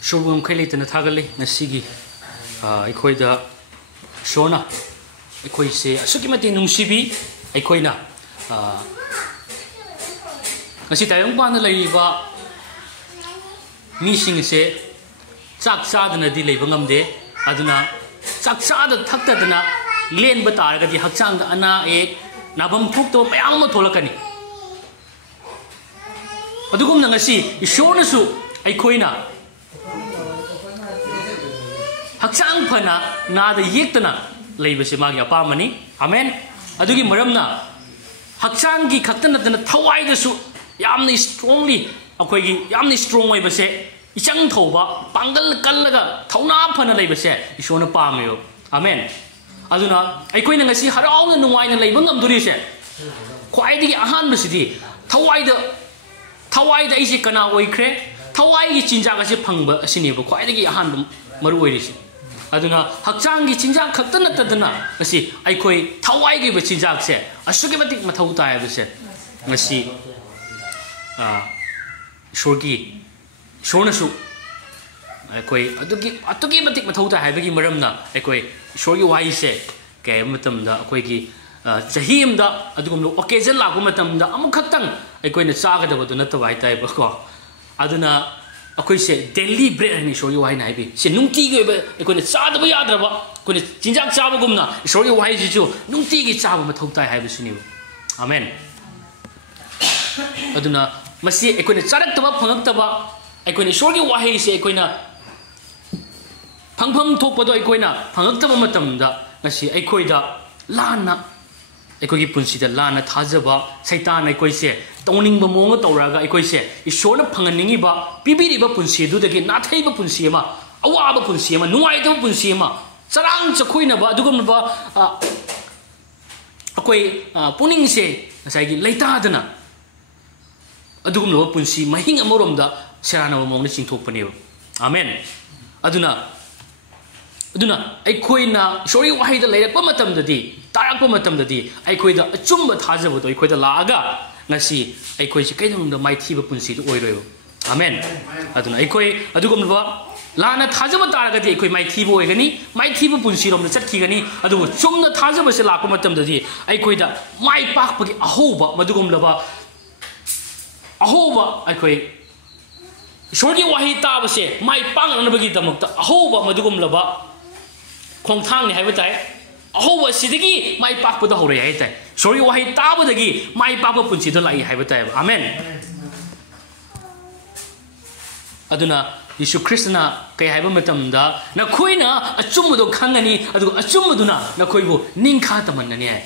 Showroom Kailitana Tagali, Nasigi, Equida Shona, Equise, Sukimati Nunsibi, Equina. Nasita young one laiva missing say, Saksad and a delay Bungam de, Aduna, Saksad Takatana, Len Batar, the Haksang Anna egg, Nabam Pukto, Mayama Tolakani. Adugum Nangasi, Shonasu, Equina. Haksang Pana, na the Yetana, labor Simagi Apamani, Amen. Adugi Maramna, Haksangi Katana than a Tawai the Su, Yamni strongly, Akwagi, Yamni strong way, say, Isang Toba, Bangal Kalaga, Tauna Pana labor say, Ishona Pamio, Amen. Aduna, Equina see her all in the wine and labor of Durisha. Quite the Ahan city, Tawai the Isikana way cre, Tawai Chinjagasi Panga, Sinibu, quite the Ahan Maruish. Aduna Haksangi Chinjak Katana Tadana, Masi, Aikoi, Tawai give a Chinjak say, a Sukimatic Matauta, I said, Masi Shorgi, Shonasu, Aikoi, Atuki Matic Matauta, having Maramna, Aikoi, show you why he said, Kamatum da Quaki, Jahim da, Adum, occasion Lagumatum da Amukatan, Aikoi the Saga about the Natawai type of call. Aduna. Aku say deliberate and show you why I be. Say nunti ke, aku ni sada bayar drama. Aku ni cinjak sahaja gumna. Show you why jitu. Nunti ke sahaja matautai hai besuni. Amen. Aduna masih aku ni carat taba pangak taba. Aku ni show you why say aku na pang tok pada aku na pangak taba matam da. Masih aku ida lana. Aku ki punsi da lana thaja ba. Saitan aku say. Toning Bamonga Toraga, Equise, is shown up Panganiba, Bibiba Punsi, do the not have a Punsima, Awaba Punsima, no item Punsima, Sarang Saquina, Dugumba, Aquay, Puning say, as I get late Adana. Adugum Punsi, Mahinga Morumda, Serana Monising Topanil. Amen. Aduna, Equina, show you why the later Pomatum the day, Tarapomatum the day, Equida, a Chumba Taza with Equida Laga. Nasi, I quite the mighty punsi to oil. Amen. Aduna, Equi, Adugumba, Lana Tazama Targati, Equi, my Tibo Egani, my Tibo punsi on the Satkigani, Adu, Chum the Tazama Selacomatum the day, I quit my pack, a hoba, Madugum Lava, a hoba, I quit. Shorty Wahita was say, my pang on the Bagita, a hoba, Madugum Lava, Kongtang, have a tie. Oh, Sidigi, my papa the Horiate. Sorry, why Tabagi, my papa Punchito like have a time. Amen. Aduna, Yishu Christina, Kayabamatamda, Nakuina, a Chumudo Kangani, a Chumuduna, Nakoibu, Ninkataman.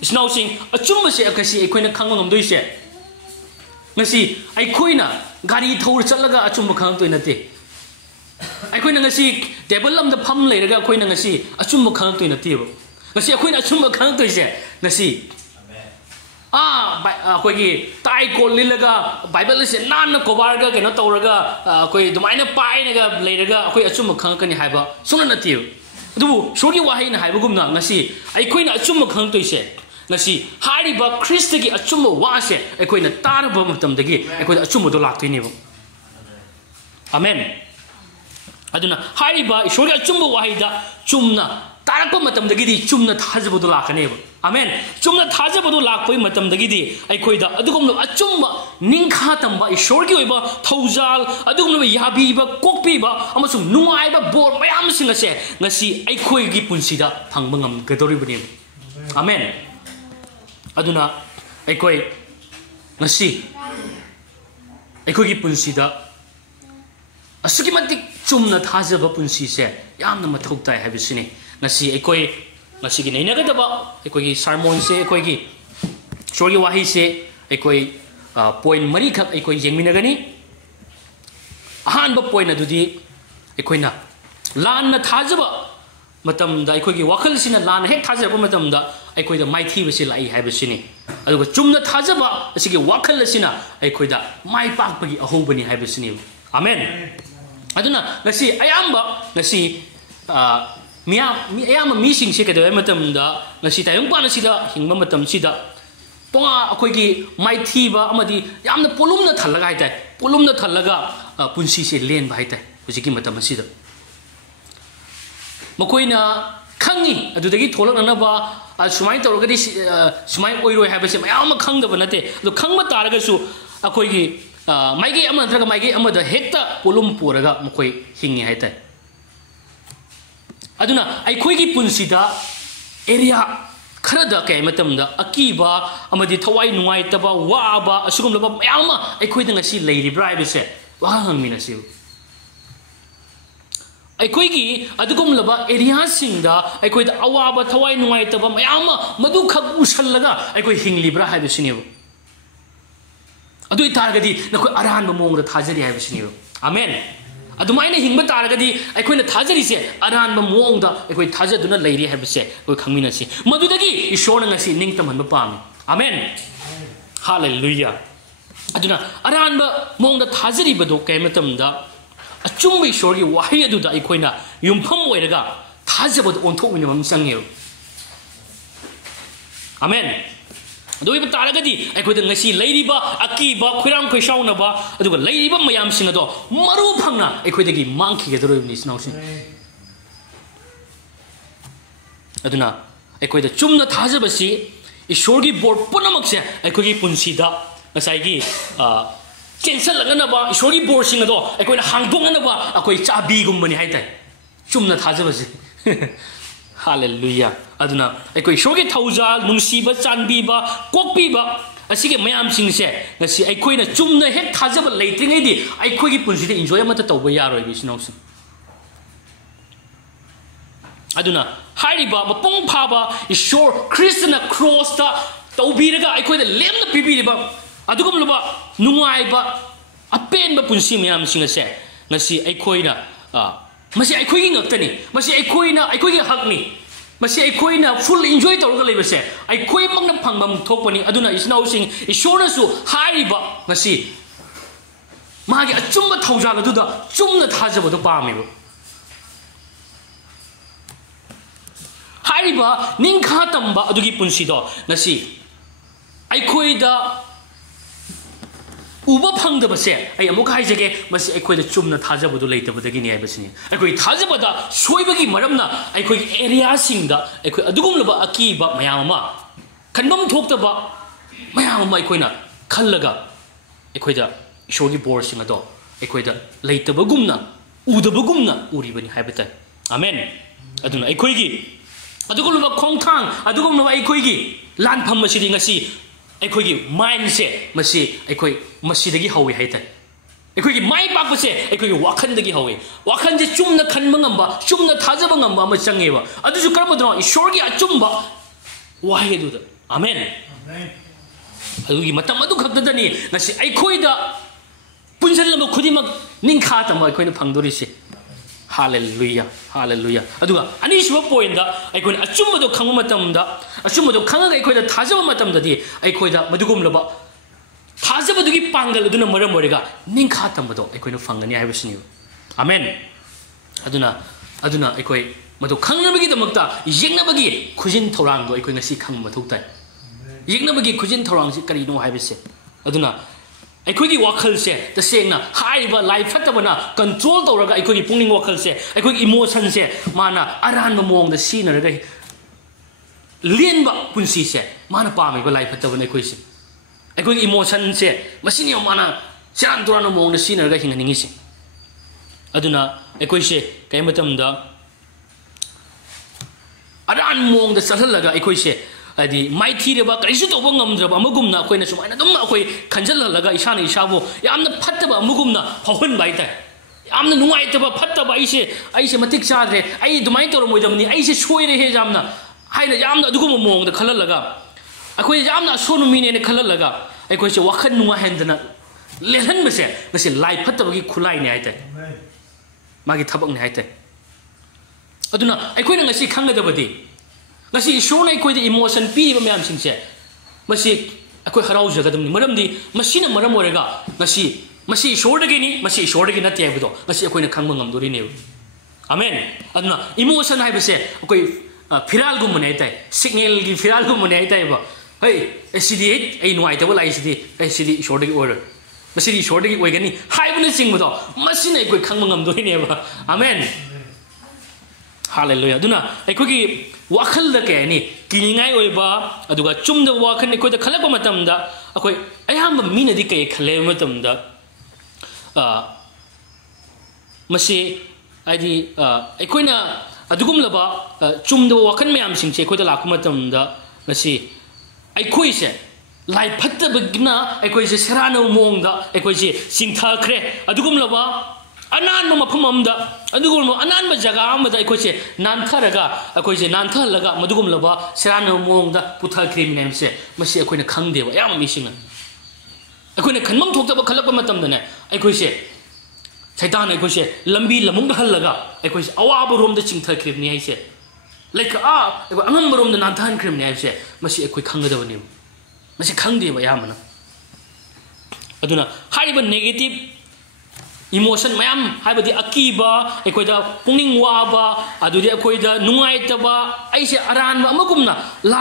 It's now saying a Chumase, I can see a Quina Kangam Duisha. Nasi, I Quina, Gadi told Salaga, a Chumukan to in a day. I couldn't see devil the pum later, Queen see a chumbo country in a table. I see a queen a chumbo country there. Nasi. By Quaggy, Taiko Lilaga, Bible is none of Covarga, cannot Toraga, the minor pine later, a chumbo country haba, soon a teal. Do show you why in Habugumna, Nasi. I queen a chumbo country said. Nasi, Hariba Christigi a chumbo was it, a queen a tarbum of them the gate, I could a chumbo to lock to him. Amen. Aduna Hariba, show you a chumbo wahida, chumna, Tarakomatam the giddy, chumna Tazabudu Lakaneva. Amen. Chumna Tazabudu Lakoimatam the giddy, I quit a Dugum, a chumba, Ninkatamba, a shorgiba, Tozal, a Dugum Yabiba, Kopiba, Amasum, Nuaiba, board by Amsing say, Nasi, I quit Gipunsida, Pangangam, Gadoribunim. Amen. Aduna, I quit Nasi, I quit Gipunsida. A Sukimatic chumna Tazaba Punsi said, Yamna Matokta have you seen it? Nasi Equi, Nasiki Nagadaba, Equi Sarmon say, Equi. Show you what he say, Equi point Marika, Equi Yeminagani. A handbook point at the Equina. Lana Tazaba, Matam, the Equi Wakals in a land, head Tazaba Matam, the Equi the mighty Vasil I have seen it. I was chumna Tazaba, the Siki Wakalasina, Equi that my papi a hobany have seen it. Amen. Aduna, let's see, I am, let's see, मियाम मीसिंग से कदे मतमदा ngasi tayong pana sida hingba matam sida tonga akoi gi maithhi ba amadi yamna polumna thalaga haitai polumna thalaga punsi se len ba haitai hujiki matam sida makoina khangi adudagi tholak na ba sumai torogadi sumai oiroi haba se mayam khangda ba nate do khangma taraga su akoi gi maigi amadraga maigi amada hekta polum puraga makoi hingi haitai aduna aikoi gi punsida area khara kai matamda akiba amadi thawai nuai taba waba asugum laba mayama aikoi da ngasi leiribra ibse wa hangmina siu aikoi gi adugum laba area singda aikoi da awaba thawai nuai taba mayama madu khak usallaga aikoi hinglibra haibisiniu adu itargadi nakoi aran ba mongda thajari haibisiniu amen अदुमाइने हिंग तारगदी अखोइना थाजरिसे अरानब मोंगदा अखोइ थाजदुना लैरि हैबसे अखोइ खंमिनासि मदुदगी ईश्वरना ngasi निंगतमन पामी आमेन hallelujah अदुना अरानब मोंगदा थाजरिबदो कैमतमदा अचुंब ईश्वरगी वाहि अदुदा अखोइना युमफम ओइरगा थाजबद ओंथोमिन ममसंगे आमेन दोइब तारगदी अखोइदा ngasi लैरिबा अकीबा Khurram खैसाउनबा अदुगा लैरिबा मयाम सिंगदो मरु फंगना अखोइदगी मांखिगदरोइबनि स्नाउसि अदुना अखोइदा Chumna थाजबसि ईश्वरगी board पुनमकसे अखोइगी पुंसीदा ngसाइगी cancel लगनबा ईश्वरगी board सिंगदो अखोइना हांगदोंगनबा अखोइ चाबीगुमबनि हाइताइ Chumna थाजबसि hallelujah अदुना अखोइ ईश्वरगी थौजा नुंसीबा चानबीबा कोकपीबा असिगे मयाम सिंगसे ngasi अखोइना Chumna हेक थाजब लेत्रिङैदि अखोइगी पुंसीदे enjoy अमता तौबा यारोइ बिसनौसि अदुना हारिबा मपुंग फाबा ईश्वर ख्रिस्टना क्रॉसता तौबीरगा अखोइदा Lemna पिबीरिबा अदुगुमलबा नुंगाइबा अपेनबा पुंसी मयाम सिंगसे ngasi अखोइना मसी अखोइगी ngक्तनी मसी अखोइना अखोइगी हकनी मसी अखोइना full enjoy तौरगा लेबसे अखोइ मंगना फंगबम थोकपनी अदुना इसनाउसिंग ईश्वरसु हारिबा ngasi मागे अचुम्बा थौजाग दुदा Chumna थाजबदो पामेबो हारिबा निंखा तंबा अदुगी पुंसीदो ngasi अखोइदा उबा फंगदबसे आई अमुक हाइजगे मसी अखोइदा Chumna थाजबदो लेतबदगिनि आइबसिनि अखोइ थाजबदा सोइबगी मरमना अखोइ area सिंगदा अखोइ अदुगुमलबा अकीबा मयामा खनबम थोक्तबा मयामा अखोइना खल्लगा अखोइदा ईश्वरगी bore सिंगदो अखोइदा लेतबगुमना उदबगुमना उरिबनि हाइबता आमेन अदुना अखोइगी अदुगुमलबा खोंथांग अदुगुमलबा अखोइगी लानफम मसिदि ngasi अखोइगी mind से मसी अखोइ मसीदगी हौइ हाइता अखोइगी माइ पापसे अखोइगी वाखनदगी हौइ वाखन जे Chumna खनबा ngamba Chumna थाजबा ngamba ama changewa adusu karamodro ishorgi achumba wahi duda amen amen adugi matam adu khakdani ngasi अखोइदा punjalama khudimak ningkha tama अखोइना phangdorise hallelujah hallelujah अदुगा अनिसुवा point दा अखोइना अचुमदो खंगु मतमदा अचुमदो खंगगा अखोइदा थाजबा मतमददी अखोइदा मदुगुमलबा थाजबदुगी पांगल अदुना मरम ओरेगा निंखा तमबदो अखोइना फंगनी हाइबसिनि आमेन अदुना अदुना अखोइ मदु खंगनबगी दमक्ता येंगनबगी खुजिन थौरांगदो अखोइ ngasi खंग मथौताइ येंगनबगी खुजिन थौरांगसि करिनो हाइबसे अदुना अखोइगी वाखल से तसेंगना हाइबा लाइफ फतबना कंट्रोल तौरगा अखोइगी पुंगनिंग वाखल से अखोइगी इमोशन से माना अरान मोंग द सीनरगा लेनबा पुंसी से माना पामेबा लाइफ फतबना अखोइसे अखोइगी इमोशन से मसिनि माना चान तुरान मोंग द सीनरगा हिंगनिंगी से अदुना अखोइसे कैमतमदा अरान मोंग द चललगा अखोइसे अदी माइथीरबा करिसु तोबा ngमद्रबा अमगुमना अखोइना सुमाइना दम अखोइ खंजललगा इसाना इसाबो यामना फत्तबा अमगुमना हौहन बाइता यामना नुंगाइतबा फत्तबा आइसे मतिक चाद्रे आई दुमाइ तोर मोइदमनी आइसे सोइरे हे जामना हाइना यामना अदुगुम मोंगदा खललगा अखोइ यामना सोनु मिनेने खललगा अखोइसे वखन नुंगा हेंदना लेहनबसे ngasi लाइ फत्तबगी खुलाइने आइता मागी थबकने आइता अदुना अखोइना ngasi खंगदबदी ngasi ईश्वरना अखोइदा इमोशन पीरिबा मयाम सिंगसे मसी अखोइ हराउजगदमनि मरमदि मसीना मरम ओरेगा ngasi ईश्वरदगिनि ईश्वरदगी नते हाइबदो ngasi अखोइना खंग ngमदोरिने Amen. Aduna emotion hai base koi firal gum ne tai signal gi firal gum ne tai ba hey sidi ai nuai ta lai sidi ai sidi short gi order masidi short gi oigani hai bune sing bo masina koi khang ngam do ne ba amen hallelujah aduna ai koi gi wakhal da ke ni kiningai oi ba aduga chum da wakhal ni koi da khalak ba matam da akoi ayam mina di kai khale matam da masi adi aikoina adugum laba chumda wakan mayam singche aikoida lakku matamda masi aikoi se lai phatta bagna aikoi se serana mongda aikoi se singtha khre adugum laba anan ma mafam amda adugum anan ma jaga amda aikoi se nantharaga aikoi se nanthalaga madugum laba serana mongda putha khre minam se masi aikoina khangdeba yam misinga aikoina khanmam thokta ba khalak ba matamda ne aikoi se Saitan ai koise lambi lamung hal laga ai koise awa rom da chingtha krib ni ai se like angam rom da nan than krib ni ai se masi ai koi khang da bani masi khang de ba ya mana aduna haiba negative emotion mayam haiba di akiba ai koi da pungning wa ba adu di koi da nungai ta ba ai se aran ba amagumna la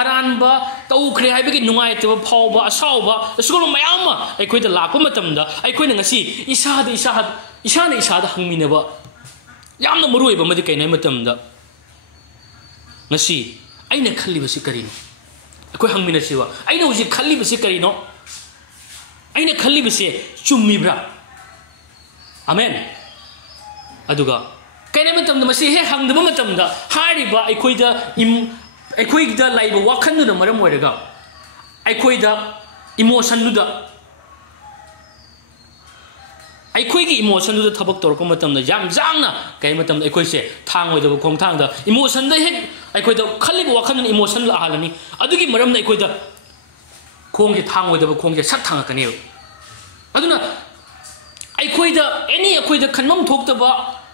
aran ba tau khre haiba ki nungai ta ba phau ba asau ba sugol mayam ai koi da lakpa matam da ai koi na ngasi isa da hangmina ba yamna marui ba madi kainai matam da ngasi aina khalli basi karino akoi hangmina siwa aina uji khalli basi karino aina khalli basi chummi bra amen aduga kainai matam da masi he hangda ba matam da hari ba aikoi da laiba wakhan nu da maram oiraga aikoi da emotion nu da ꯑꯩꯈꯣꯏꯒꯤ ꯏꯃꯣꯁꯟꯗꯨꯗ ꯊꯕꯛ ꯇꯧꯔꯛꯄ ꯃꯇꯝꯗ ꯌꯥꯝ ꯌꯥꯡꯅ ꯀꯩ ꯃꯇꯝꯗ ꯑꯩꯈꯣꯏꯁꯦ ꯊꯥꯡꯉꯣꯏꯗꯕ ꯈꯣꯡꯊꯥꯡꯗ ꯏꯃꯣꯁꯟꯗ ꯍꯦꯛ ꯑꯩꯈꯣꯏꯗ ꯈꯜꯂꯤꯕ ꯋꯥꯈꯜꯗꯨꯅ ꯏꯃꯣꯁꯟ ꯂꯥꯛꯍꯜꯂꯅꯤ ꯑꯗꯨꯒꯤ ꯃꯔꯝꯅ ꯑꯩꯈꯣꯏꯗ ꯈꯣꯡꯁꯦ ꯊꯥꯡꯉꯣꯏꯗꯕ ꯈꯣꯡꯁꯦ ꯁꯠ ꯊꯥꯡꯉꯛꯀꯅꯦꯕ ꯑꯗꯨꯅ ꯑꯩꯈꯣꯏꯗ ꯑꯦꯅꯤ ꯑꯩꯈꯣꯏꯗ ꯈꯟꯐꯝ ꯊꯣꯛꯇꯕ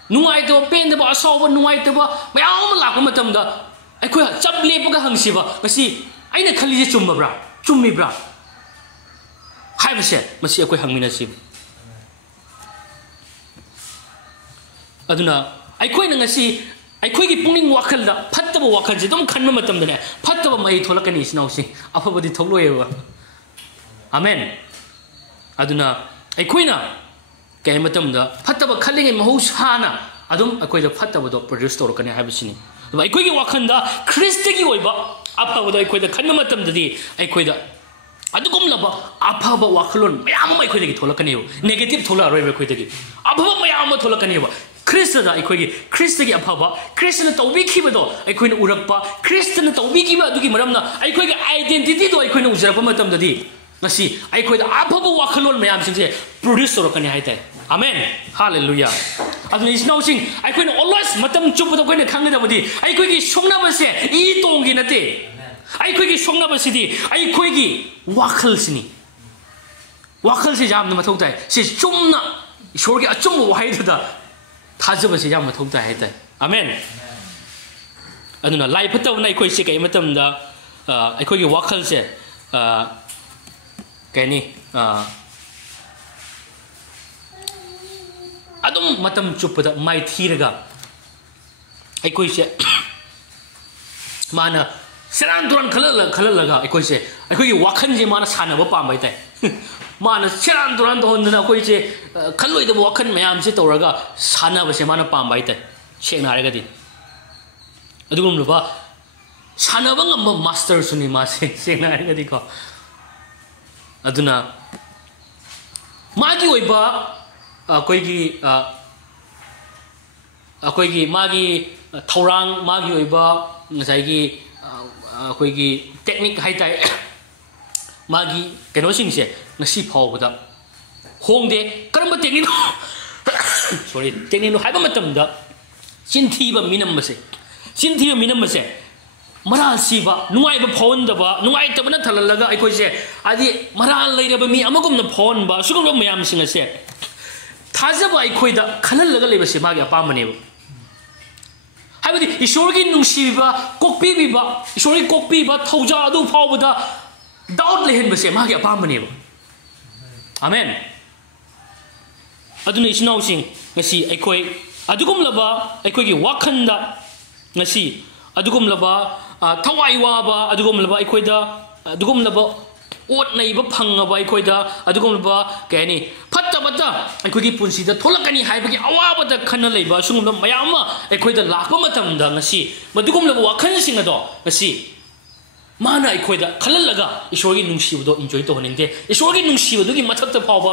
ꯅꯨꯡꯉꯥꯏꯇꯕ ꯄꯦꯟꯗꯕ ꯑꯁꯥꯎꯕ ꯅꯨꯡꯉꯥꯏꯇꯕ ꯃꯌꯥꯝ ꯑꯃ ꯂꯥꯛꯄ ꯃꯇꯝꯗ ꯑꯩꯈꯣꯏ ꯆꯞ ꯂꯦꯞꯄꯒ ꯍꯪꯁꯤꯕ ꯉꯁꯤ ꯑꯩꯅ ꯈꯜꯂꯤꯁꯦ ꯆꯨꯝꯃꯕ꯭ꯔꯥ ꯆꯨꯝꯃꯤꯕ꯭ꯔꯥ ꯍꯥꯏꯕꯁꯦ ꯃꯁꯤ ꯑꯩꯈꯣꯏ ꯍꯪꯃꯤꯟꯅꯁꯤꯕ aduna aikoi na ngasi aikoi gi pungning wakhal da phattaba wakhal je dum khanma matam da ne phattaba mai tholakani sinau si afabadi tholoyewa amen aduna aikoi na kai matam da phattaba khalinge mahusana adum aikoi da phattaba do produce torkani habisini ba aikoi gi wakhal da christ gi oiba afaba da aikoi da khanma matam da di aikoi da adugum laba afaba wakhalon mayam aikoi da gi tholakani negative thola roi aikoi da gi afaba mayam tholakani ba Christ da aikoi Christ gi afaba Christ na tawbi khibado aikoi na urakpa Christ na tawbi gi ba dugi maramna aikoi gi identity do aikoi na ujarapa matam da di ngasi aikoi da afaba wakhalon mayam singse produce torokani haitai amen hallelujah aduna is now sing aikoi na always matam chupu da koi na khangda badi aikoi gi songna ba se I tongi nate aikoi gi songna ba sidi aikoi gi wakhal sini wakhal se jam na mathau tai se chumna ishor gi achum wahai da थाजबसे याम मथौ ता हैता आमेन अदुना लाइ फतवना इखोइ से कै मतमदा इखोइ गी वाखल से कैनी अदुम मतम चुपदा माइ थीरगा इखोइ से माना सेरान दुरान खललगा इखोइ से इखोइ गी वाखन जे माना सानबा पामबाय ताइ माना सेरान दुरान तो होंदना कोई से खल्लोई दब वखन मयाम से तौरगा साना बसे माना पामबाय ताइ सेंना हारगदि अदुगुम लबा सानबा ngam मास्टर सुनि मा सेंना हारगदि को अदुना मागी ओइबा अकोइगी मागी थौरांग मागी ओइबा ngसाइगी अकोइगी टेक्निक हाइताइ मागी कनोसिंग से ngasi phawda hongde karamba technique sorry technique haiba matamda chinthiba minam base mara siba nuai ba phone da ba nuai ta bana thalalaga ai koi se adi mara leiraba mi amagum na phone ba sugum mayam singa se thajaba ai koi da khalalaga lebase magi apamane ba haibadi ishorgi nungsiba kokpi biba ishorgi kokpi ba thauja adu phawda doubt lehen base magi apamane ba amen aduna is now sing ngasi aikoi ꯑꯗꯨꯒꯨꯝꯂꯕ ꯑꯩꯈꯣꯏꯒꯤ ꯋꯥꯈꯟꯗ ꯉꯁꯤ ꯑꯗꯨꯒꯨꯝꯂꯕ ꯊꯋꯥꯏ ꯋꯥꯕ ꯑꯗꯨꯒꯨꯝꯂꯕ ꯑꯩꯈꯣꯏꯗ ꯑꯗꯨꯒꯨꯝꯂꯕ ꯑꯣꯠ ꯅꯩꯕ ꯐꯪꯉꯕ ꯑꯩꯈꯣꯏꯗ ꯑꯗꯨꯒꯨꯝꯂꯕ ꯀꯩ ꯍꯥꯏꯅꯤ ꯐꯠꯇꯕꯇ ꯑꯩꯈꯣꯏꯒꯤ ꯄꯨꯟꯁꯤꯗ ꯊꯣꯛꯂꯛꯀꯅꯤ ꯍꯥꯏꯕꯒꯤ ꯑꯋꯥꯕꯗ ꯈꯟꯅ ꯂꯩꯕ ꯑꯁꯤꯒꯨꯝꯕ ꯃꯌꯥꯝ ꯑꯃ ꯑꯩꯈꯣꯏꯗ ꯂꯥꯛꯄ ꯃꯇꯝꯗ ꯉꯁꯤ ꯃꯗꯨꯒꯨꯝꯂꯕ ꯋꯥꯈꯜꯁꯤꯡ ꯑꯗꯣ ꯉꯁꯤ ꯃꯥꯅ ꯑꯩꯈꯣꯏꯗ ꯈꯜꯍꯜꯂꯒ ꯏꯁꯣꯔꯒꯤ ꯅꯨꯡꯁꯤꯕꯗꯣ ꯏꯟꯖꯣꯏ ꯇꯧꯍꯟꯅꯤꯡꯗꯦ ꯏꯁꯣꯔꯒꯤ ꯅꯨꯡꯁꯤꯕꯗꯨꯒꯤ ꯃꯊꯛꯇ ꯐꯥꯎꯕ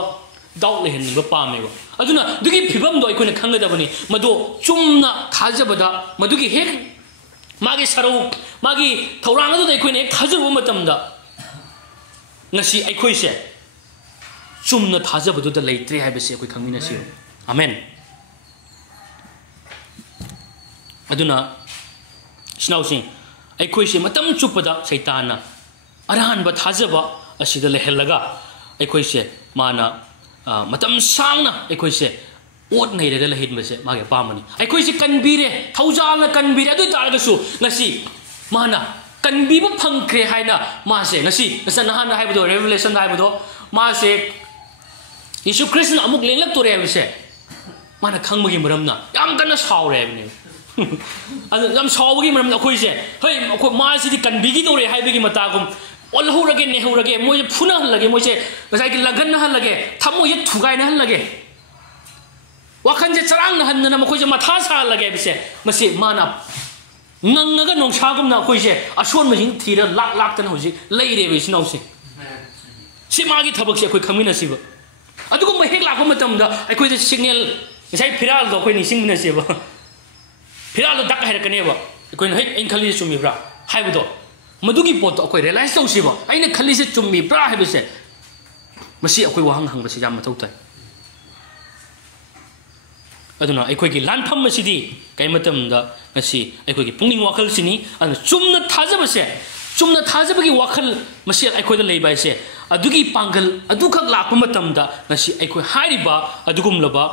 ꯗꯥꯎꯠ ꯂꯩꯍꯟꯅꯤꯡꯕ ꯄꯥꯝꯃꯦꯕ ꯑꯗꯨꯅ ꯑꯗꯨꯒꯤ ꯐꯤꯕꯝꯗꯣ ꯑꯩꯈꯣꯏꯅ ꯈꯪꯒꯗꯕꯅꯤ ꯃꯗꯨ ꯆꯨꯝꯅ ꯊꯥꯖꯕꯗ ꯃꯗꯨꯒꯤ ꯍꯦꯛ 마기 사로 마기 더랑도 돼 있고는 가져 보면 답니다. ngasi ai khoi se chumna thajabadu da leitre haibase koi khangmina siyo amen aduna snausin ai khoi se matam chupada saitana arahan ba thajaba asida lehellaga ai khoi se mana matam sangna ai khoi se ot nei rega lehin base mage pamani ai khoi se kanbire thaujala kanbire adu taragasu ngasi mana kanbiba phangkre haina ma se ngasi ngasa nahan haibudo revelation haibudo ma se Yesu Christ amuk lenglak to re se mana khangmagi maramna yam kana saure ne adu yam sawgi maramna khoi se hoi khoi ma se di kanbigi to re haibigi matagum ol hurage ne hurage moi phuna halage moi se ngasai ki lagan na halage thamo ye thugai na halage wakhan je charang na hanna ma khoi je matha sa halage se masi mana ngangaga nongsagum na khoi se ason majing thira lak lak tan hoji leire be sinau se si magi thabak se khoi khamina siba adugo ma hek lakwa matam da ai khoi de signal sai phiral do khoi ni singna se ba phiral do dak harakane ba khoi na hek in khali chumi bra haibudo madugi pot khoi realize tau siba aina khali se chumi bra haibu se masi khoi wahang hang ba se jam mathau tai aduna ai khoi gi lantham masidi kai matam da ngasi ai khoi gi pungning wakhal sini an chumna thajaba se chumna thajaba gi wakhal masi ai khoi da lei bai se adugi pangal adu khak lakpa matam da ngasi ai khoi hariba adugum laba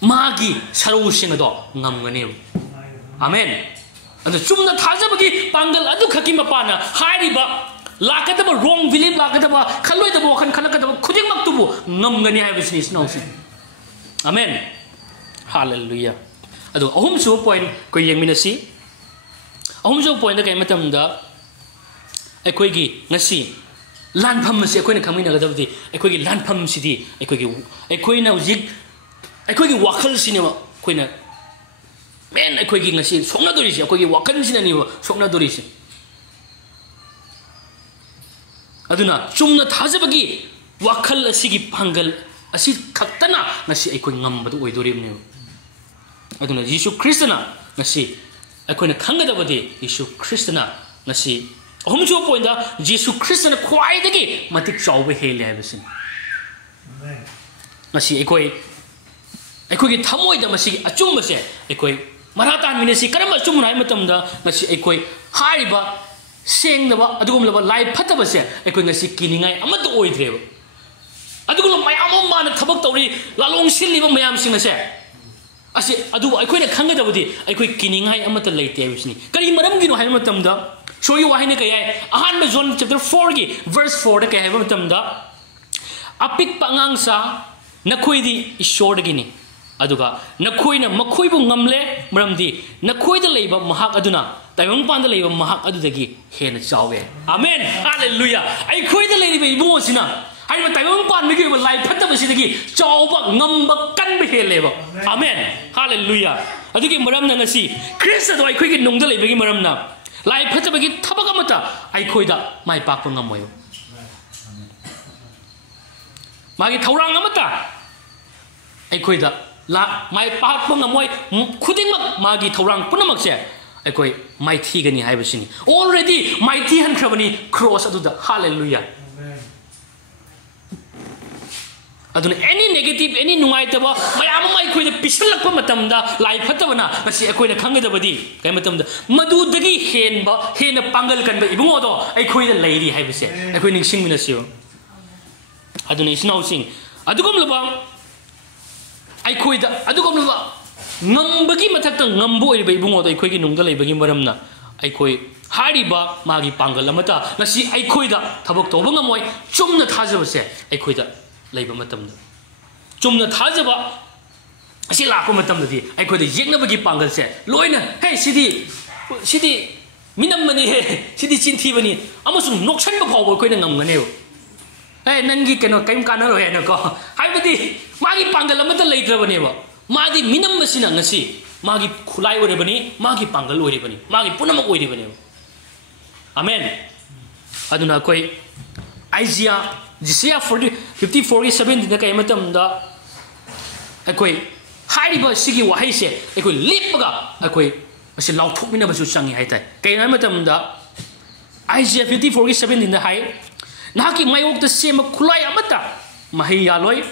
magi saru sing ado ngamgani amen adu chumna thajaba gi pangal adu khaki mapana hariba lakadaba wrong belief lakadaba khaloi da wakhan khalakadaba khuding maktubu ngamgani hai bisni snausi amen hallelujah adu ahum su point ko yengminasi ahum su point da kai matam da ai khoi gi ngasi lanpham se khoi na khamina gadabdi ai khoi gi lanpham sidi ai khoi na ujik ai khoi gi wakhal sinema khoi na men ai khoi gi ngasi sokna dori se khoi gi wakhal sinani sokna dori se aduna chumna thajabagi wakhal asigi pangal asi khaktana ngasi ai khoi ngambadu oidorimne aduna Yesu Christna ngasi ai khoi na khangadabadi Yesu Christna ngasi ahum jo point da Yesu Christna khwai dagi matik chawbe hele habisin ngasi ai khoi gi thamoi da masi achum base ai khoi maratan minasi karama chum nai matam da ngasi ai khoi haiba sengdaba adugumlaba lai phataba se ai khoi ngasi kiningai amad oidreba adugum mayam mana thabak tawri lalong silliba mayam sing se asi adu ai khoi na khangadabadi ai khoi kiningai amata leite bisni kari maram gino hai matam da shoyi wahine kay ahan ma John chapter 4 gi verse 4 da kay hai matam da apik pangang sa nakhoi di ishor da gini aduga nakhoi na makhoi bu ngamle maramdi nakhoi da leiba mahak aduna tayong pan da leiba mahak adu dagi hena chawe amen hallelujah ai khoi da leiba ibo sina ai ma tayong pan mi gi lai phatta ba sidagi chawba ngamba kan be heleba amen hallelujah adugi maram na ngasi Christ do ai khoi gi nung da leiba gi maram na lai phatta ba gi thabak amata ai khoi da mai pak pa ngamoyo magi thaurang amata ai khoi da la mai pak pa ngamoi khuding mak magi thaurang punamak se ai khoi mai thi gani hai basini already mai thi han khrabani cross adu da hallelujah aduna any negative any nungai taba mayam mai khoi da pisalak pa matam da lai phatabana ngasi ai khoi na khangedabadi kai matam da madu dagi henba hena pangal kan ba ibungo do ai khoi da leiri hai base ai khoi ning sing mina siyo aduna isnau sing adugum laba ai khoi da adugum laba ngambagi mathakta ngambo oi ba ibungo do ai khoi gi nungda leibagi maramna ai khoi hariba magi pangal amata ngasi ai khoi da thabak toba ngamoi chumna thajabase ai khoi da leiba matam da chumna thajaba असी लाको मतम ददी अखोद येंगनबगी पांगल से लोइना हे सिदी minim money हे सिदी चिंथी बनी अमसुं नोक्सन ब फाव कोइना ngमगनेव हे नंगी केनो कइम कानरो हे नको हाइबदी मागी पांगल अमत लेद्रबनेव मादी मिनम मसिना ngasi मागी खुलाई ओरेबनी मागी पांगल ओरेबनी मागी पुनमक ओरेबनेव आमेन अदुना कोई आइजिया जिसिया 54 की 7 दिन कइ मतम दा अखोई हाइबा सिगी वहाई से अखोई लेपगा अखोई असे लाउथोकमिना बसु चंगी हाइताय कइना मतम दा आइजिया 54 की 7 दिन हाइ नाकी मायोक द सेम खुलाई अमता महि यालोय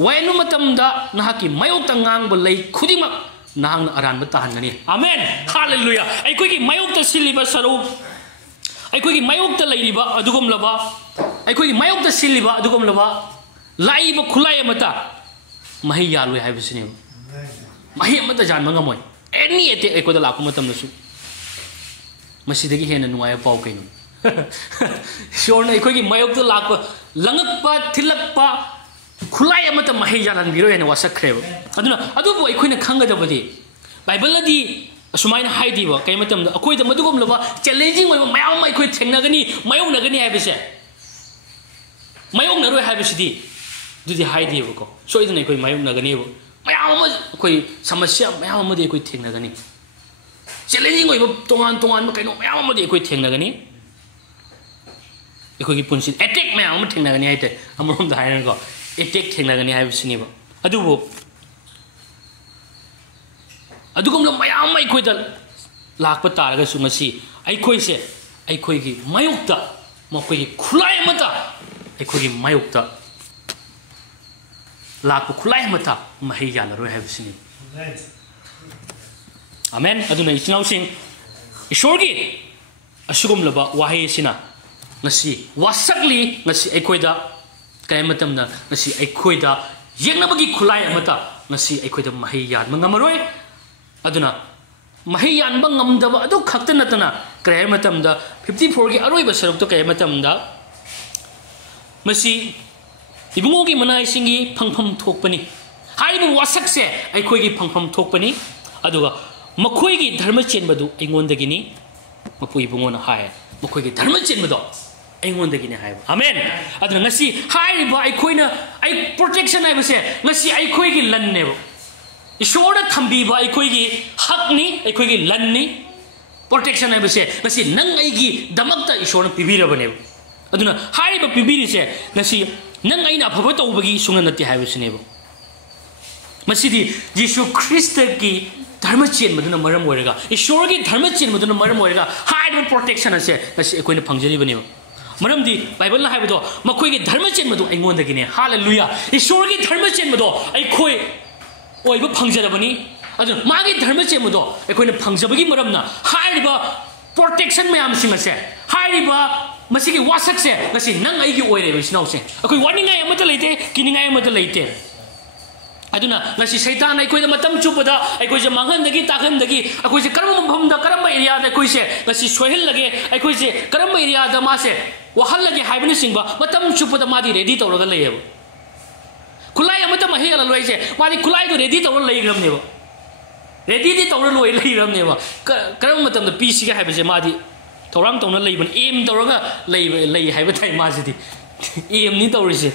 वैनु मतम दा नाकी मायोक द ngang ब लई खुदिमक नांग अरान ब ताहनगनी आमेन हालेलुया अखोई की मायोक द सिलिबा सरू अखोई की मायोक द लैरिबा अदुगम लबा अखोई की मायोक द सिलिबा अदुगम लबा लाइब खुलाई अमता मही यालोय हाइबसिने मही अमता जान मंगमोय एनी एते एकोदा लाकु मतम लसु मसिदगी हेन नुवाय पाव कइनु शोर ने एखोई की मायोक द लाक लंगपा थिलकपा खुलाई अमता मही यालन बिरो हेन वासखरेब अदुना अदुबो एखोइना खंगदबदि बाइबल दी असुमाइन हाइदिबो कइ मतम द अखोइ द मदुगम लबा चैलेंजिंग ओइबा मयाम एखोइ थेंगनगनी मायोक नगनी हाइबसे मायोक नरोय हाइबसिदि दुदी हाइदिबको सोइदन एखोइ मायोक नगनीबो मयाम अखोइ समस्या मयाम अमदि एखोइ थेंगनगनी चैलेंजिंग ओइबा तोंगान तोंगान कइनो मयाम अमदि एखोइ थेंगनगनी एखोइ की पुंसि अटैक मयाम अम थेंगनगनी हाइते अमरोम द हाइरनको अटैक थेंगनगनी हाइबसिनिबो अदुबो अदुगम मयाम एखोइ द लाकप तारगसु ngasi एखोइ से एखोइ की मायोक मखोइ की खुलाई मता एखोइ की मायोक लाक खुलाई मता मही यालरो हाइबसिनि आमेन अदुना इचनाउसिंग ईश्वर की असुगम लबा वाहे सिना ngasi wasakli ngasi एखोइदा काय मतमना ngasi एखोइदा येंगनबगी खुलाई मता ngasi एखोइदा मही यान मंगमरोय अदुना मही यान बंगमदब अदु खक्त नतना काय मतमदा 54 की अरोइबा सरक तो काय मतमदा मसी इबुंगोगी मनाइसिंगी फंगफम थोकपनी हाइबु वासक से अखोइगी फंगफम थोकपनी अदुगा मखोइगी धर्म चेनबदु अइंगोंदगिनी मपु इबुंगोना हाय मखोइगी धर्म चेनबदो अइंगोंदगिनी हाय आमेन अदुना ngasi हाइबा अखोइना अइ प्रोटेक्शन हाइबसे ngasi अखोइगी लन्नेबो ईश्वर थंबीबा अखोइगी हकनी अखोइगी लन्नी प्रोटेक्शन हाइबसे ngasi नंग अइगी दमकता ईश्वर पिबिरबनेबो अदुना हाइबा पिबिरिसे ngasi नंग अइना अफब तौबगी सुंग नति हाइबसिनेबो मसिदी यीशु ख्रिस्ट की धर्म चेन मदुना मरम ओरेगा ईश्वर की धर्म चेन मदुना मरम ओरेगा हाइब प्रोटेक्शन असे ngasi एकोइना फंगजरिबनेबो मरमदी बाइबल हाइबदो मखोइ की धर्म चेन मदु अइंगोंदगिने हालेलुया ईश्वर की धर्म चेन मदो अइखोइ ओइबो फंगजरबनी अदु मागी धर्म चेन मदो एकोइना फंगजबगी मरमना हाइबा प्रोटेक्शन मयाम सिंगसे हाइबा मसिगी वासक से ngasi nang aigi oire bisnau se akoi warningai amata leite kiningai amata leite aduna ngasi shaitan ai koida matam chupada ai koi je manghan dagi takhan dagi akoi je karam mpham da karam area da koi se ngasi soihel lage ai koi je karam area da ma se wahal lage haibni singba matam chupada madi ready tawraga leyebo khulai amata mahela loi se madi khulai do ready tawra leigram nebo ready di tawra loi leigram nebo karam matam da pc ga haibe je madi थोराम तौना लेबन एम तौरगा ले हाइब Thai माजिदि M नि तौरिसे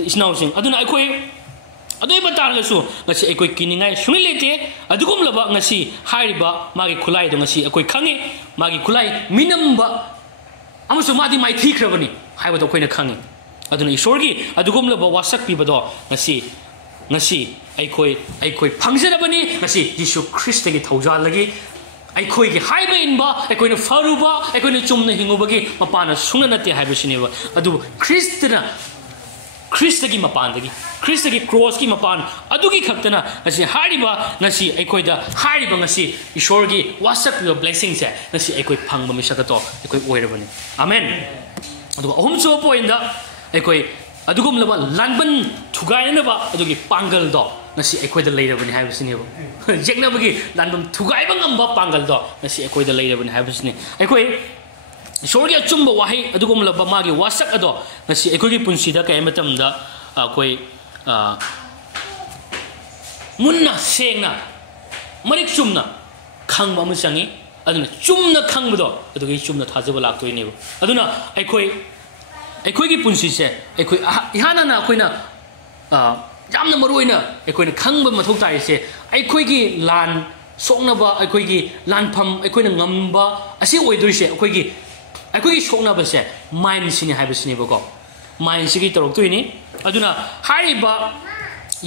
इस्नाउसिंग अदुना अखोइ अदोइ बतारगसु ngasi अखोइ किनिंगाइ सुनि लेते अदुगुम लबा ngasi हाइबा मागी खुलाई दो ngasi अखोइ खंगे मागी खुलाई मिनमबा अमसु मादि माइ थीख्रबनि हाइबदो अखोइना खंगे अदुना ईश्वरगी अदुगुम लबा वासक पिबदो ngasi अखोइ फंगजरबनि ngasi यीशु ख्रिस्टगी थौजालगी अखोइ की हाइबा इनबा अखोइना फरुबा अखोइना चुमना हिंगुबगी मपाना सुंग नते हाइबसिनेबा अदु ख्रिस्टगी मपानदगी ख्रिस्टगी क्रॉस की मपान अदुगी खक्तना ngasi हारिबा ngasi अखोइदा हारिबा ngasi ईश्वरगी वासक ब्लेसिंग से ngasi अखोइ फंगबा मिसकतो अखोइ ओइरबनि आमेन अदु अहुमसो पॉइंट दा अखोइ अदुगुम लबा लानबन थुगायनबा अदुगी पांगल दो ngasi अखोइदा लेरबनि हाइबसिनेबो जेक्नबगी लानबम थुगाइबा ngamba पांगल दो ngasi अखोइदा लेरबनि हाइबसिने अखोइ ईश्वरगी अचुंबा वाहै अदुगुम लबा मागी वासक अदो ngasi अखोइगी पुंसीदा काय मतमदा अखोइ मुन्ना सेंगना मरिक चुमना खंग अम चंगी अदुना चुमना खंगबदो अदुगी चुमना थाजबा लाक्तोइनेबो अदुना अखोई पुंसी से अखोई इहाना अखोइना यामना मरुइना अखोइना खंगबा मथौ ताइसे अखोइगी लान सोक्नबा अखोइगी लानफम अखोइना ngamba asi oidoise अखोइगी सोक्नबसे माइंड सिनि हाइबसिनेबको माइंड सिगी तरक्तोइनी अदुना हारिबा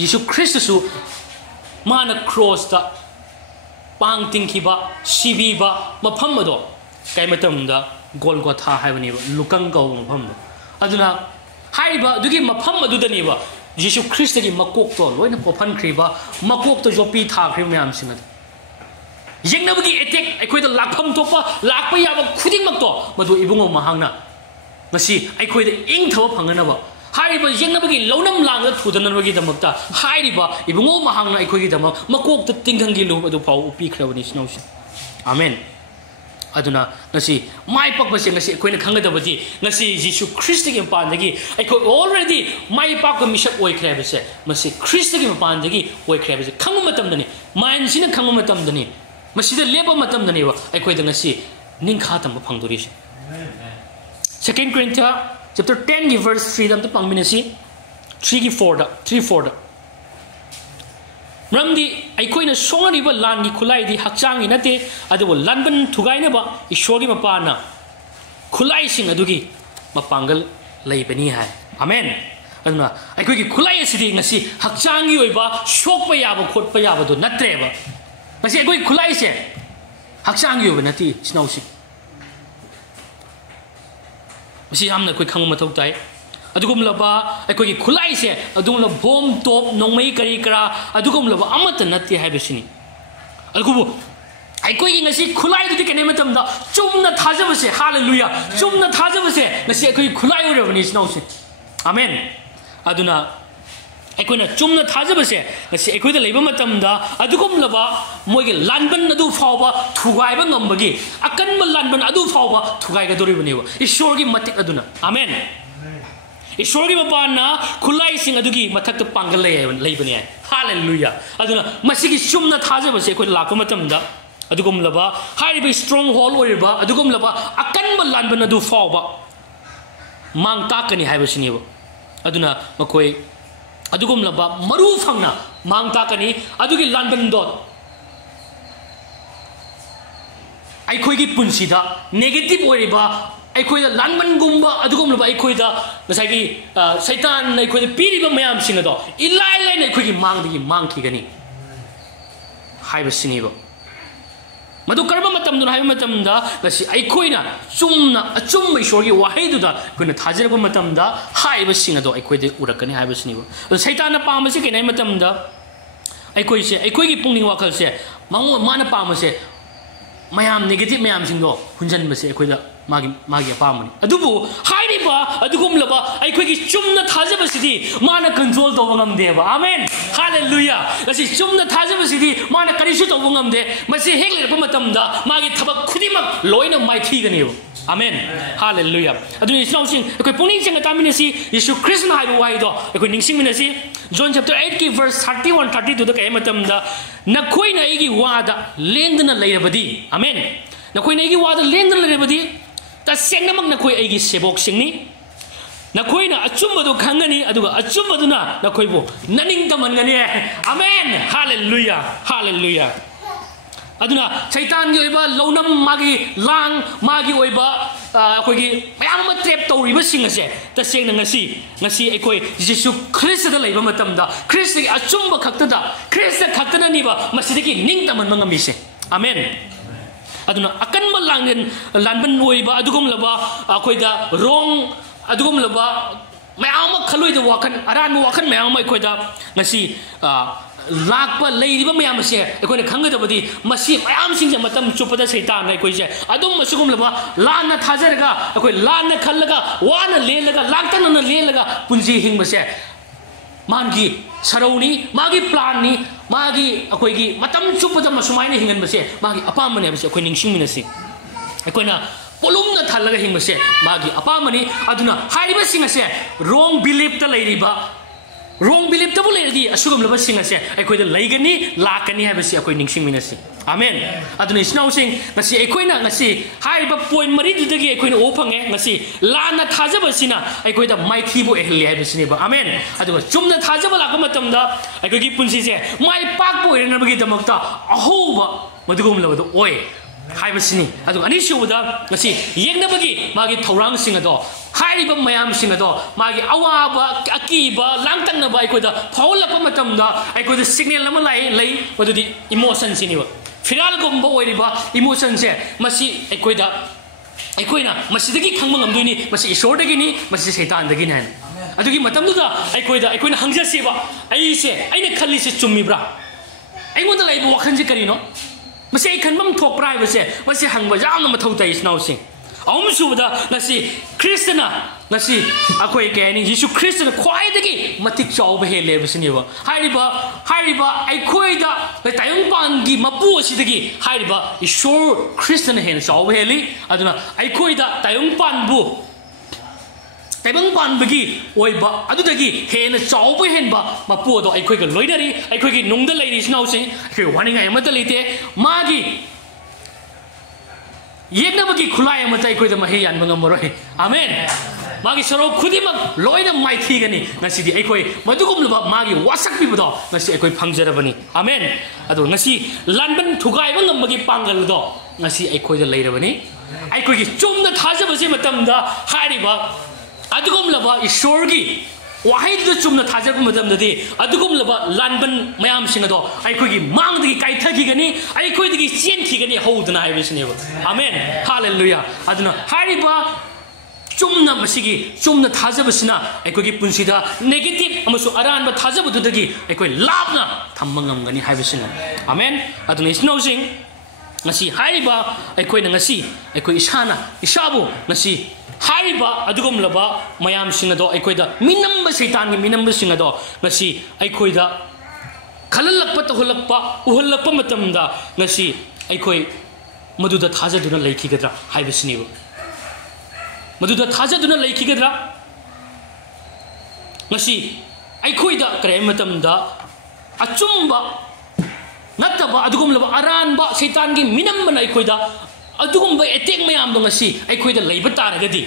यीशु ख्रिस्टसु माना क्रॉस दा पांग तिंखिबा सिबिबा मफम अदो kai matamda golgotha haibani lukang go mafam aduna haiba dugi mafam adudani ba Jesus Christ gi makok to loina pophan khriba makok to jopi tha khri myam singa yengnabagi attack aikoi da lakpham topa lakpa yaba khuding mak to madu ibungo mahangna masi aikoi da ing thawa phangana ba haiba yengnabagi lonam lang da thudanabagi damakta haiba ibungo mahangna aikoi gi damak makok to tinghangi lu adu pau upi khrawani snausi amen aduna ngasi mai pak base ngasi koina khangadabadi ngasi Jesus Christ gi pandagi aiko already mai pak ko misak oi khre base masi Christ gi pandagi oi khre base khangum matam dani main sina khangum matam dani masi da leba matam dani wa aiko da ngasi ning kha tam phangduri se 2 Corinthians chapter 10 verse 3 dam to pangminasi 3 gi 4 da 3 4 da Ramdi aikoina songariba langi khulai di hakchangi nate adubo lanban thugaina ba ishori mapana khulai sing adugi mapangal leibani hai amen aduna aikoigi khulai asidi ngasi hakchangi oiba shokpa yaba khotpa yaba do natreba ngasi aikoi khulai se hakchangi oiba nati snausi masi amna koi khangma thau tai adugum laba aikogi khulai se adugum la bom top nongmai kari kara adugum laba amata natti haibasini adugu aikogi ngasi khulai du kene matam da chumna thajabase hallelujah chumna thajabase ngasi aikogi khulai orabani snausi amen aduna aikoina chumna thajabase ngasi aikoida leiba matam da adugum laba moigi lanban adu fawba thugaiba ngambagi akanba lanban adu fawba thugai ga doribani ba ishorgi matik aduna amen Ishori mapana khulai sing adugi mathak to pangal leibani hallelujah aduna masigi chumna thajabase koi lakpa matamda adugum laba hariba stronghold oriba adugum laba akanba lanban adu fawba mang takani haibasini ba aduna makoi adugum laba maru phangna mang takani adugi lanban dot aikoigi punsida negative oriba aikoida lanban gumba adugum laba aikoida nasagi satan aikoida piriba mayam singa do ilai lai na aikoigi mangdigi mangkhigani haibasini ba madu karma matam dun haiba matam da ngasi aikoina chumna achumma ishorgi wahaidu da koina thajiraba matam da haiba singa do aikoide urakani haibasini ba satan na pamase kenai matam da aikoise aikoigi pungning wakal se mangu mana pamase mayam negative mayam singdo hunjan base aikoida magi apamani adubu hairiba adugum laba aikoigi chumna thajabasidi mana control to bangam deba amen hallelujah asi chumna thajabasidi mana karisu to bangam de masi hegle pa matamda magi thabak khudimak loina mai thigani amen hallelujah adu isnausin akoi puning sing taminasi yesu christ na haibu wai do akoi ningsing minasi john chapter 8 ki verse 31 32 da kai matamda nakoina igi wada lendna leirabadi amen nakoina igi wada lendna leirabadi tasengnamak nakoi aigi sebok singni nakoina achumbadu khangani aduga achumbaduna nakoibo naning tamangani amen hallelujah hallelujah aduna satan gi oiba lonam magi lang magi oiba akoigi mayam ma trap tawriba singase tasengna ngasi akoi Jesus Christ da leiba matamda Christ gi achumba khaktada Christ khaktada ni ba masidiki ning taman mangami se amen aduna akanba langen lanban oiba adugum laba akoida wrong adugum laba mayam khaloi da wakan aran wakan mayam akoida ngasi lakpa leiriba mayam se akoina khangadabadi masi mayam singja matam chupada satan ngai koise adum masugum laba lana thajarga akoi lana khallaga wana lelaga laktana lelaga punji hingba se mangi sarauni magi plan ni magi akoigi matam chupada masumaina hingan base magi apamane base akoi ningsing minasi akoina polumna thalaga hingba se magi apamani aduna hariba singase wrong belief ta leiriba wrong belief double lady asugum laba singa se ekoi da laigani lakani ha basi ekoi ningsing minasi amen aduna isnau sing ngasi ekoi na ngasi hai ba point mari du dagi ekoi na ophange ngasi lana thajaba sina ekoi da maiki bo ehli ha basi ne ba amen aduga chumna thajaba la ka matam da ekoi gi punsi se mai pak bo irena bagi damakta ahoba madugum laba do oi hai basi ni aduga ani shuda ngasi yengna bagi magi thorang singa do हाइरिबा मयाम सिंग दो मागी अवाबा अकीबा लांगतंग बा अखोदा फाउलप मतमदा अखोदा signal नम लाई लई मदुदी emotion सिनिबा फिराल गुम्बा ओइरिबा emotion से मसी अखोदा अखोइना मसिदगी खंग ngam मसी ईश्वर दगिनी मसी शैतान दगिनी है अदुगी मतमदुदा अखोइना हंगजसेबा अइसे अइना खल्लिसे चुम्मिब्रा अइमोदा लाइबा वखनजे करिनो मसी अइ खनबम थोकप्रा हाइबसे मसी हंगबा यामना मथौ ताइ स्नाउसिंग अहम सुबदा नसी क्रिस्टना नसी अखोई कहनी यीशु क्रिस्टना ख्वाइदगी मतिक चाउब हेले बसनिबा हाइरिबा अखोइदा तायंपानगी मपु असिदगी हाइरिबा ईश्वर क्रिस्टना हेन चाउब हेली अदुना अखोइदा तायंपानबु तायंपानबगी ओइबा अदुदगी हेन चाउब हेनबा मपुदो अखोइगा लोइनरी अखोइगी नुंगदा लैरिसनाउसिं अखोइ वानिंगा यमता लेते मागी येगना बगी खुलाय मत अखोइदा महे यानबा ngam आमेन मागी सरो खुदिमक लोइना माइथीगनी नसीदी अखोइ मदुगुमलबा मागी वासक पिबदो नसी अखोइ फंगजरबनी आमेन अदो नसी लानबन थुगाइबा ngambagi पांगलदो नसी अखोइदा लैरबनी अखोइगी चुमना थाजबसे मतमदा हारिबा अदुगुमलबा ईश्वरगी वाहिद चुमना थाजब मतमददी अदुगुमलबा लानबन मयाम सिंगदो अखोइगी मांगदगी काइथखिगनी अखोइदगी चेनखिगनी हौदना हाइबसिनेबा आमेन हालेलुया अदुना हारिबा चुमना मसिगी चुमना थाजबसिना अखोइगी पुंसिदा नेगेटिव अमसु अरानबा थाजबदुदगी अखोइ लापना थम्मंगमगनी हाइबसिना आमेन अदुना इस्नौसिंग ngasi haiba akhoi na ngasi akhoi isana isabu ngasi haiba adugum laba mayam singa do akhoi da minamba satan gi minamba singa do ngasi akhoi da khalalakpa to hulakpa uhulakpa matam da ngasi akhoi maduda thajaduna laikhigadra haibasini maduda thajaduna laikhigadra ngasi akhoi da kare matam da achumba नतबा अदुगुमलबा अरानबा शैतानगी मिनम्बना अखोइदा अदुगुमबा attack मयाम दो ngasi अखोइदा लैबा तारगदी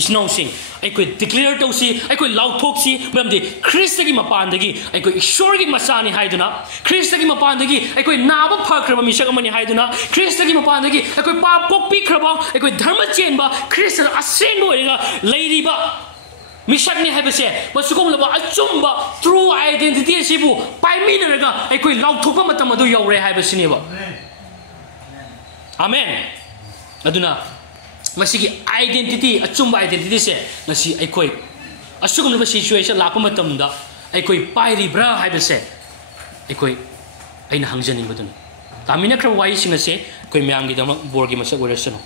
इस्नौसिंग अखोइ डिक्लेयर तौसी अखोइ लाउथोक्सी मरमदि ख्रिस्टगी मपानदगी अखोइ ईश्वरगी मसानी हाइदुना ख्रिस्टगी मपानदगी अखोइ नाबा फख्रबा मिसक अमनि हाइदुना ख्रिस्टगी मपानदगी अखोइ पाप कोकपिख्रबा अखोइ धर्म चेनबा ख्रिस्ट असेंग ओइगा लैरिबा मिशकनी है मसुगुमलबा अचुम्बा ट्रू आइडेंटिटी सिबु पाइमिनरगा अखोइ लाउथोकपा मतम अदु यौरे हाइबसिनेबा आमेन अदुना मसिगी आइडेंटिटी अचुम्बा आइडेंटिटी से नसी अखोइ असुगुमलबा सिचुएशन लापा मतमदा अखोइ पाइरिब्रा हाइबसे अखोइ अइना हंगजनिबदुन तामिना खर वाइ सिंगसे अखोइ म्यांगी दम बोर्गी मसक ओरसनो